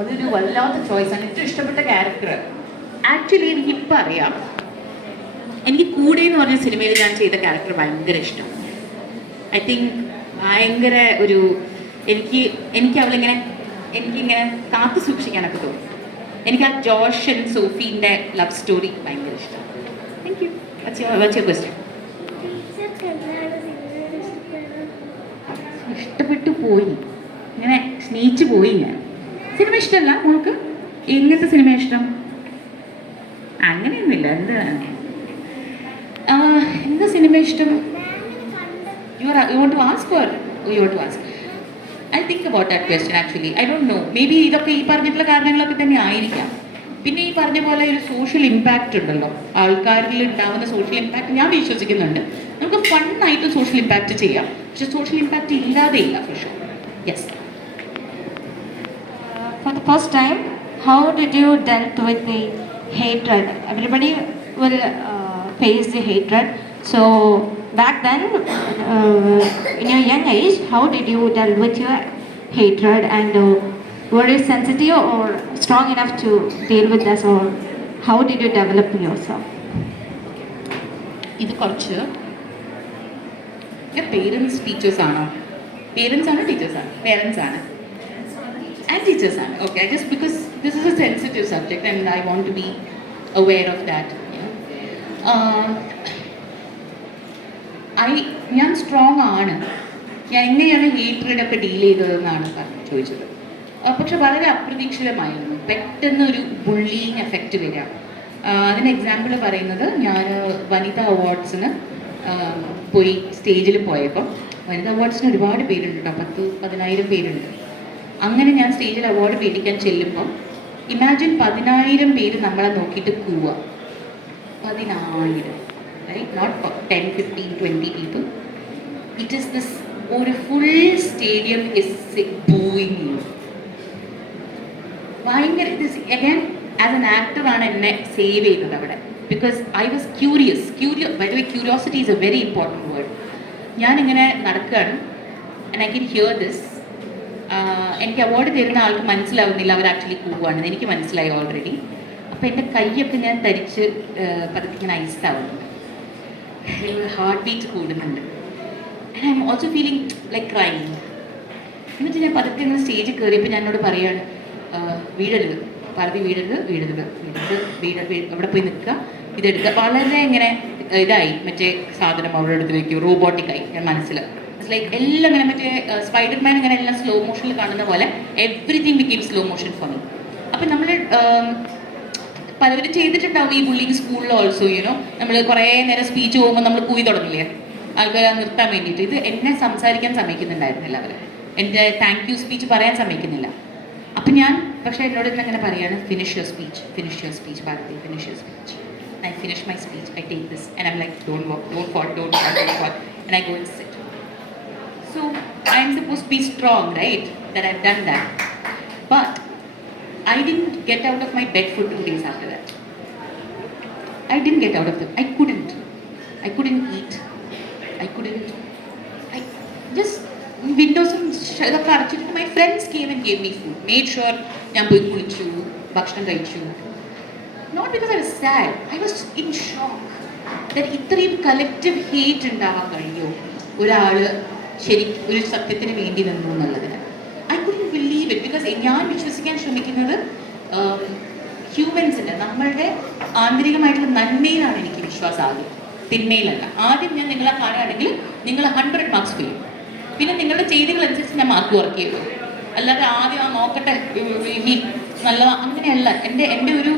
അതൊരു വല്ലാത്ത ചോയ്സാണ്. ഏറ്റവും ഇഷ്ടപ്പെട്ട ക്യാരക്ടർ ആക്ച്വലി എനിക്കിപ്പോൾ അറിയാം. എനിക്ക് കൂടെ എന്ന് പറഞ്ഞ സിനിമയിൽ ഞാൻ ചെയ്ത ക്യാരക്ടർ ഭയങ്കര ഇഷ്ടം. ഐ തിങ്ക് ഭയങ്കര ഒരു എനിക്ക് അവളിങ്ങനെ എനിക്കിങ്ങനെ കാത്തു സൂക്ഷിക്കാനൊക്കെ തോന്നും. എനിക്ക് ആ ജോഷ് ആൻഡ് സോഫീൻ്റെ ലവ് സ്റ്റോറി ഭയങ്കര ഇഷ്ടം. Thank you. What's your question? ഇഷ്ടപ്പെട്ടു പോയി, ഇങ്ങനെ സ്നേഹിച്ചു പോയി ഞാൻ. സിനിമ ഇഷ്ടമല്ല മോൾക്ക്? എങ്ങനത്തെ സിനിമ ഇഷ്ടം? അങ്ങനെയൊന്നുമില്ല. എന്താ സിനിമ ഇഷ്ടം? You want to ask or you want to ask? I'll think about that question actually. I don't know. Maybe ഇതൊക്കെ ഈ പറഞ്ഞിട്ടുള്ള കാരണങ്ങളൊക്കെ തന്നെ ആയിരിക്കാം. പിന്നെ ഈ പറഞ്ഞ പോലെ ഒരു സോഷ്യൽ ഇമ്പാക്റ്റ് ഉണ്ടല്ലോ, ആൾക്കാരിൽ ഉണ്ടാവുന്ന സോഷ്യൽ ഇമ്പാക്റ്റ് ഞാൻ വിശ്വസിക്കുന്നുണ്ട്. നമുക്ക് ഫണ്ണായിട്ട് സോഷ്യൽ ഇമ്പാക്റ്റ് ചെയ്യാം, പക്ഷെ സോഷ്യൽ ഇമ്പാക്റ്റ് ഇല്ലാതെ ഇല്ല for sure. Yes. For the first time, how did you dealt with the hatred? Everybody will face the hatred. So back then, in your young age, how did you deal with your hatred, and were you sensitive or strong enough to deal with this, or how did you develop yourself? ഇത് കുറച്ച് parents teachers ആണോ? Parents ആണോ teachers ആണ്? Parents ആണ് and teachers ആണ്. Okay, just because this is a sensitive subject and I want to be aware of that. ഞാൻ strong ആണ്. ഞാൻ എങ്ങനെയാണ് ഹേറ്റ്രഡ് ഒക്കെ ഡീൽ ചെയ്തതെന്നാണ് ചോദിച്ചത്. പക്ഷെ വളരെ അപ്രതീക്ഷിതമായിരുന്നു. പെട്ടെന്നൊരു ബുള്ളിങ് എഫക്റ്റ് വരിക. അതിന് എക്സാമ്പിൾ പറയുന്നത്, ഞാൻ വനിതാ അവാർഡ്സിന് പോയി സ്റ്റേജിൽ പോയപ്പം, വനിതാ അവാർഡ്സിന് ഒരുപാട് പേരുണ്ട് കേട്ടോ, 10,000 പേരുണ്ട്. അങ്ങനെ ഞാൻ സ്റ്റേജിൽ അവാർഡ് മേടിക്കാൻ ചെല്ലുമ്പം ഇമാജിൻ 10,000 പേര് നമ്മളെ നോക്കിയിട്ട് കൂവുക. 10,000, right? Not 10, 15, 20 people. It is this, ഒരു full stadium is booing you. ഭയങ്കര this again as an actor ആണ് എന്നെ സേവ് ചെയ്തത് അവിടെ. Because I was curious. By the way, curiosity is a very important word. ഞാനിങ്ങനെ നടക്കുകയാണ് and I can hear this. എനിക്ക് award തരുന്ന ആൾക്ക് മനസ്സിലാവുന്നില്ല അവർ ആക്ച്വലി കൂവുകയാണെന്ന്. എനിക്ക് മനസ്സിലായി ഓൾറെഡി. അപ്പോൾ എൻ്റെ കൈയൊക്കെ ഞാൻ തരിച്ച് പതുക്കെ ഇങ്ങനെ ഐസാവുന്നു. ഹാർട്ട് ബീറ്റ് കൂടുന്നുണ്ട്. And I am also feeling like crying. എന്നിട്ട് ഞാൻ പതുക്കെ ഇങ്ങനെ സ്റ്റേജിൽ കയറിയപ്പോൾ ഞാൻ എന്നോട് പറയുകയാണ്, വീഴരുത് പാർവതി, വീഴരുത് വീഴരുത് വീഴരുത്, അവിടെ പോയി നിൽക്കുക, ഇതെടുക്കുക. വളരെ ഇങ്ങനെ ഇതായി മറ്റേ സാധനം അവരുടെ അടുത്ത് വയ്ക്കും, റോബോട്ടിക്കായി. ഞാൻ മനസ്സിൽ ഇറ്റ്സ് ലൈക്ക് എല്ലാം ഇങ്ങനെ മറ്റേ സ്പൈഡർമാൻ ഇങ്ങനെ എല്ലാം സ്ലോ മോഷനിൽ കാണുന്ന പോലെ everything became slow motion for me. അപ്പം നമ്മൾ പലവരും ചെയ്തിട്ടുണ്ടാവും ഈ ബുള്ളിങ് സ്കൂളിൽ ഓൾസോ. യുനോ നമ്മൾ കുറേ നേരം സ്പീച്ച് പോകുമ്പോൾ നമ്മൾ കൂയി തുടങ്ങില്ലേ ആൾക്കാരെ നിർത്താൻ വേണ്ടിയിട്ട്. ഇത് എന്നെ സംസാരിക്കാൻ സമ്മതിക്കുന്നുണ്ടായിരുന്നില്ല അവർ. എൻ്റെ താങ്ക് യു സ്പീച്ച് പറയാൻ സമ്മതിക്കുന്നില്ല. അപ്പം ഞാൻ പക്ഷേ എന്നോട് ഇങ്ങനെ പറയാണ്, finish your speech Bharathi, finish your speech. I finish my speech, I take this and I'm like, don't fall, and I go and sit. So I'm supposed to be strong, right? That I've done that. But I didn't get out of my bed for 2 days after that. I didn't get out of it. I couldn't eat. I just windows ഇതൊക്കെ അടച്ചിട്ട് my friends came and gave me food, made sure ഞാൻ പോയി കുളിച്ചു, ഭക്ഷണം കഴിച്ചു. Not because I was sad, I was in shock that ഇത്രയും collective hate ഉണ്ടാവാൻ കഴിയുമോ ഒരാൾ ശരി ഒരു സത്യത്തിന് വേണ്ടി നിന്നു എന്നുള്ളതിന്. I couldn't believe it because ഞാൻ വിശ്വസിക്കാൻ ശ്രമിക്കുന്നത് ഹ്യൂമൻസിൻ്റെ നമ്മളുടെ ആന്തരികമായിട്ടുള്ള നന്മയിലാണ് എനിക്ക് വിശ്വാസം. ആദ്യം തിന്മയിലല്ല. ആദ്യം ഞാൻ നിങ്ങളെ കാണുകയാണെങ്കിൽ നിങ്ങൾ 100 മാർക്സ് ചെയ്യും, പിന്നെ നിങ്ങളുടെ ചെയ്തികളനുസരിച്ച് ഞാൻ മാർക്ക് വർക്ക് ചെയ്യുള്ളൂ. അല്ലാതെ ആദ്യം ആ നോക്കട്ടെ നല്ലതാ അങ്ങനെയല്ല. എൻ്റെ ഒരു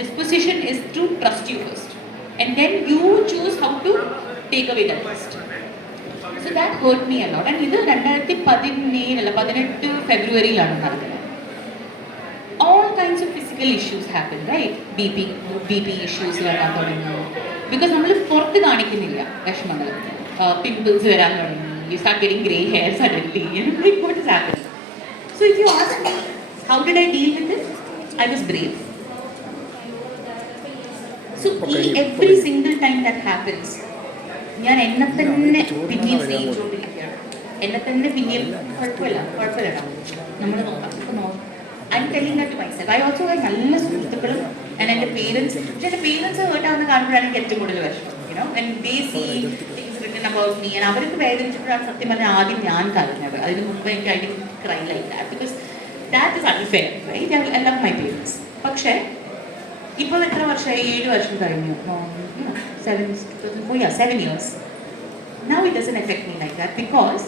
disposition is to trust you first and then you choose how to take away that trust. So that hurt me a lot. And ഇത് 2018 ഫെബ്രുവരിയിലാണ് നടക്കുന്നത്. All kinds of physical issues happen, right? BP issues വരാൻ തുടങ്ങി. Because നമ്മൾ പുറത്ത് കാണിക്കുന്നില്ല വിഷമങ്ങൾ. Pimples വരാൻ തുടങ്ങി. You start getting grey hair suddenly. You know, like what is happening? So if you ask me, how did I deal with this? I was brave. So every single time that happens, ഞാൻ എന്നെ തന്നെ പിന്നെയും സ്നേഹിച്ചുകൊണ്ടിരിക്കുകയാണ്. എന്നെ തന്നെ പിന്നെയും കുഴപ്പമില്ല നമ്മൾ നോക്കാം. I'm telling that to myself. I also have നല്ല സുഹൃത്തുക്കളും ആൻഡ് എൻ്റെ പേരൻസ്. പക്ഷേ എൻ്റെ പേരൻസ് ഹേർട്ടാവുന്ന കാണുമ്പോഴാണ് എനിക്ക് ഏറ്റവും കൂടുതൽ വിഷമം. You know when they see things written about me and അവർക്ക് വേദനിച്ചപ്പോഴാണ് സത്യം പറഞ്ഞാൽ ആദ്യം ഞാൻ കരഞ്ഞത്. അതിന് മുമ്പ് എനിക്ക് I didn't cry like that because that is unfair, right? I love my parents. പക്ഷേ ഇപ്പോൾ എത്ര വർഷമായി? 7 വർഷം കഴിഞ്ഞു. 7 years. Now it doesn't affect me like that because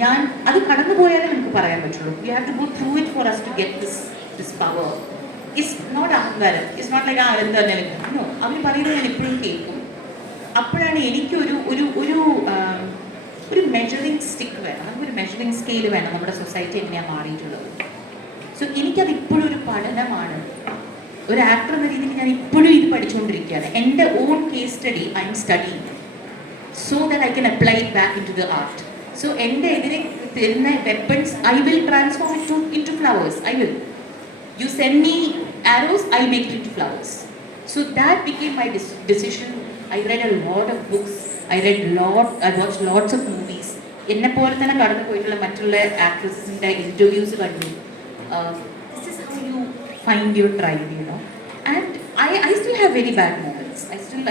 ഞാൻ അത് കടന്നു പോയാലേ നമുക്ക് പറയാൻ പറ്റുള്ളൂ. You have to go through it for us to get this power. It's not അഹങ്കാരം. ഇറ്റ്സ് നോട്ട് ലൈക്ക് ആരെന്ത് തന്നെ നോ. അവർ പറയുന്നത് ഞാൻ ഇപ്പോഴും കേൾക്കും. അപ്പോഴാണ് എനിക്കൊരു ഒരു ഒരു ഒരു മെഷറിങ് സ്റ്റിക്ക് വേണം, നമുക്കൊരു മെഷറിങ് സ്കെയിൽ വേണം നമ്മുടെ സൊസൈറ്റി എങ്ങനെയാണ് മാറിയിട്ടുള്ളത്. സോ എനിക്കത് ഇപ്പോഴും ഒരു പഠനമാണ്. ഒരു ആക്ടർ എന്ന രീതിയിൽ ഞാൻ ഇപ്പോഴും ഇത് പഠിച്ചുകൊണ്ടിരിക്കുകയാണ്. എൻ്റെ on case study I M studying so that I can apply it back into the art. So എൻ്റെ എതിരെ തരുന്ന weapons I will transform it into flowers. I will. You send me arrows, I'll make it into flowers. So that became my decision. I read a lot of books. I watched lots of movies. എന്നെ പോലെ തന്നെ കടന്നു പോയിട്ടുള്ള മറ്റുള്ള ആക്ട്രസിൻ്റെ interviews കണ്ടു. This is how you find your tribe, you know. And I still have very bad moments.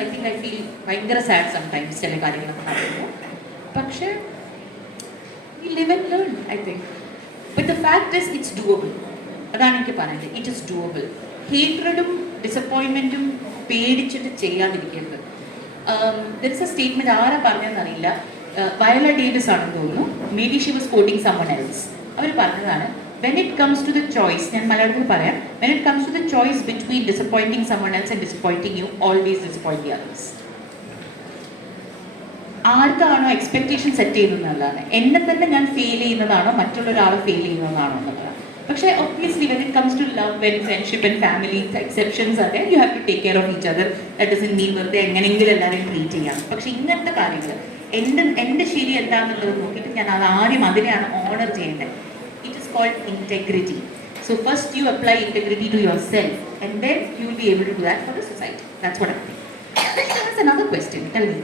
I think I feel ഭയങ്കര sad sometimes ചില കാര്യങ്ങളൊക്കെ നടക്കുമ്പോൾ. പക്ഷേ we live and learn, I think. But the fact is it's doable. അതാണ് എനിക്ക് പറയുന്നത്. It is doable. ഹേറ്റ്രഡും ഡിസപ്പോയിൻമെൻറ്റും പേടിച്ചിട്ട് ചെയ്യാതിരിക്കരുത്. There is a statement, ആരാ പറഞ്ഞതെന്നറിയില്ല, വയല ഡേവിസ് ആണെന്ന് തോന്നുന്നു. May be she was coating someone else. അവർ പറഞ്ഞതാണ്, when it comes to the choice, ഞാൻ മലയാളത്തിൽ പറയാം, when it comes to the choice between disappointing someone else and disappointing you, always disappoint the others. ആർക്കാണോ expectation set ചെയ്യുന്നതെന്നുള്ളതാണ്. എന്നെ തന്നെ ഞാൻ fail ചെയ്യുന്നതാണോ മറ്റുള്ള ഒരാളെ ഫെയിൽ ചെയ്യുന്നതാണോ എന്നുള്ളതാണ്. പക്ഷേ obviously when it comes to love and friendship and family exceptions ആണ്. You have to take care of each other. That doesn't mean വെറുതെ എങ്ങനെയെങ്കിലും എല്ലാവരെയും ട്രീറ്റ് ചെയ്യാം. പക്ഷേ ഇങ്ങനത്തെ കാര്യങ്ങൾ എൻ്റെ ശരി എന്താണെന്നുള്ളത് നോക്കിയിട്ട് ഞാൻ അത് ആദ്യം അതിനെയാണ് ഓണർ ചെയ്യേണ്ടത്. It is called integrity. So first you apply integrity to yourself and then you will be able to do that for the society. That's what I think. That's another question. Tell me.